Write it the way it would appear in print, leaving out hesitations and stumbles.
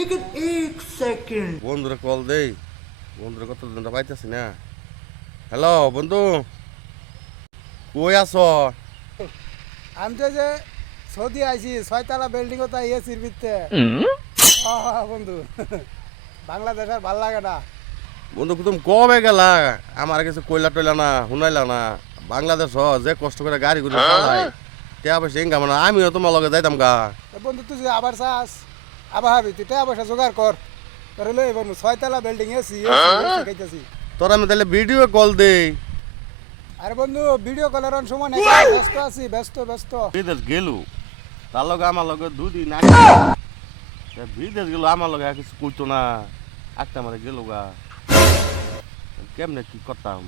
लेकिन एक सेकंड বন্ধুরে কল দেই বন্ধুরে কত দিনটা পাইতেছি না হ্যালো বন্ধু কই আছো আমি তো যে সৌদি আইছি 6 তলা বিল্ডিং তো এসির ভিতরে বন্ধু বাংলাদেশ আর ভাল লাগে না। বন্ধু তুমি কবে গেলা আমার কাছে কইলা টইলা না শুনাইলা না বাংলাদেশ যে কষ্ট করে গাড়ি করে চালাই টিয়া পয়সা ইনকাম না আমিও তোমার লগে যাইতাম গা বন্ধু তুই যে আবার চাস আবার ভাবি তুই টাকা পয়সা জোগাড় কর তোর লই বন্ধু 6 তলা বিল্ডিং এসি খাইতেছি তোর আমি তাহলে ভিডিও কল দেই আরে বন্ধু ভিডিও কলের সময় নাই ব্যস্ত আছি ব্যস্ত বিদেশ গেলু তার লগে আমার লগে দুদিন বিদেশ গেল আমার লগে আর কিছু কইতো না একটা মারে গেল গা কেমনে কি করতাম